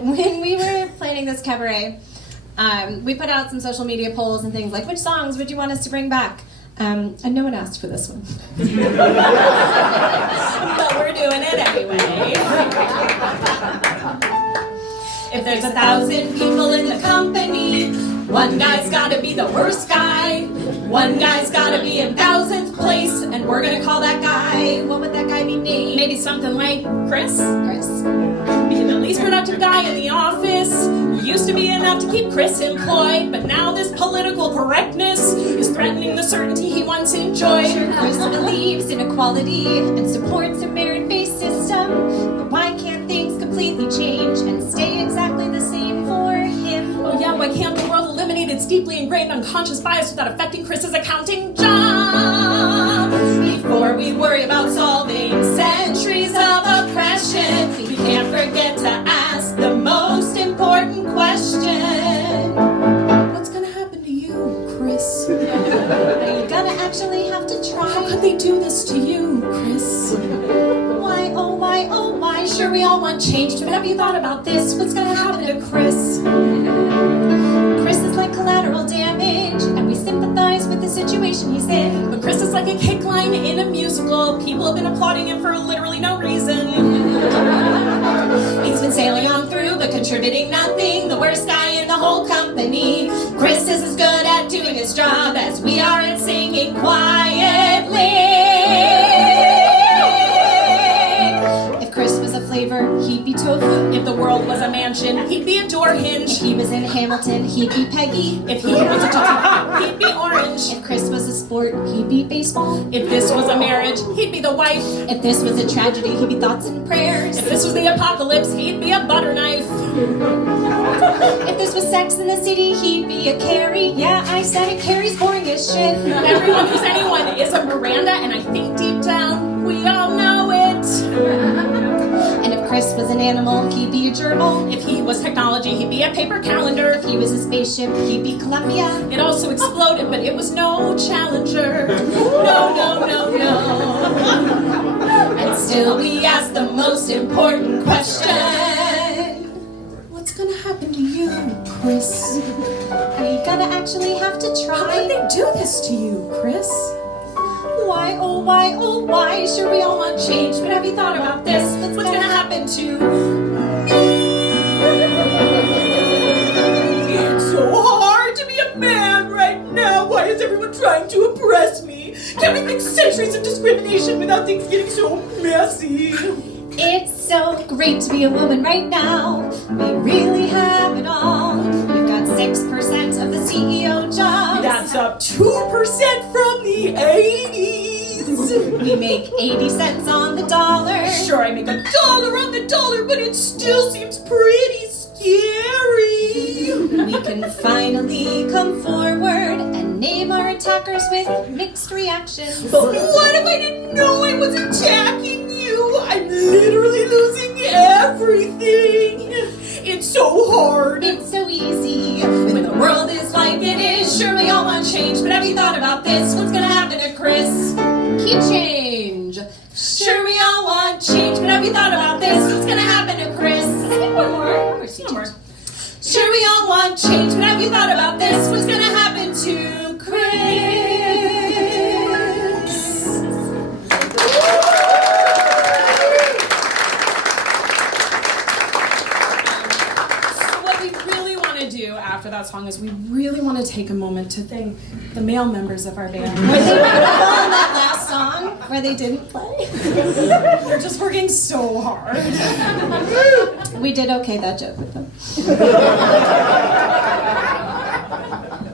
when we were planning this cabaret, we put out some social media polls and things like, which songs would you want us to bring back? And no one asked for this one. But we're doing it anyway. If there's 1,000 people in the company, one guy's gotta be the worst guy. One guy's gotta be in 1,000th place, and we're gonna call that guy. What would that guy be named? Maybe something like Chris? Chris? Being the least productive guy in the office used to be enough to keep Chris employed, but now this political correctness is threatening the certainty he once enjoyed. Sure, Chris believes in equality and supports a merit-based system, but why can't things completely change and stay exactly the same for him? Oh yeah, why can't the world eliminate its deeply ingrained unconscious bias without affecting Chris's accounting job? Before we worry about solving centuries of oppression, we can't forget to ask the most important question. What's gonna happen to you, Chris? Are you gonna actually have to try? How could they do this to you, Chris? Why, oh why, oh why? Sure, we all want change, but have you thought about this? What's gonna happen to Chris? Chris is like collateral damage, and we sympathize with the situation he's in. But Chris is like a kick line in a musical. People have been applauding him for literally no reason. He's been sailing on through, but contributing nothing. The worst guy in the whole company. Chris is as good at doing his job as we are at singing quietly. If Chris was a flavor, he'd be tofu. If the world was a mansion, he'd be a door hinge. If he was in Hamilton, he'd be Peggy. If he was a toffee, he'd be orange. If Chris was a sport, he'd be baseball. If this was a marriage, he'd be the wife. If this was a tragedy, he'd be thoughts and prayers. If this was the apocalypse, he'd be a butter knife. If this was Sex in the City, he'd be a Carrie. Yeah, I said it, Carrie's boring as shit. Everyone who's anyone is a Miranda, and I think deep down, we all know it. And if Chris was an animal, he'd be a gerbil. If he was technology, he'd be a paper calendar. If he was a spaceship, he'd be Columbia. It also exploded, but it was no Challenger. No, no, no, no. And still we ask the most important question. What's gonna happen to you, Chris? Are you gonna actually have to try? How could they do this to you, Chris? Why, oh why, oh why? Sure, we all want change, but have you thought about this? What's gonna happen to me? It's so hard to be a man right now. Why is everyone trying to oppress me? Can we fix centuries of discrimination without things getting so messy? It's so great to be a woman right now. We really have it all. We've got 6% of the CEO jobs. That's up 2% from the 80s. We make 80 cents on the dollar. Sure, I make $1 on the dollar, but it still seems pretty scary. We can finally come forward and name our attackers with mixed reactions. But what if I didn't know I was attacking you? I'm literally losing everything. It's so hard. It's so easy. When the world is like it is, sure we all want change, but have you thought about this? What's gonna happen to Chris? Key change. Sure we all want change, but have you thought about this? What's gonna happen to Chris? I think one more. Sure we all want change, but have you thought about this? What's gonna happen to Chris? After that song is we really want to take a moment to thank the male members of our band. Were they beautiful in that last song where they didn't play? They're just working so hard. We did okay that joke with them.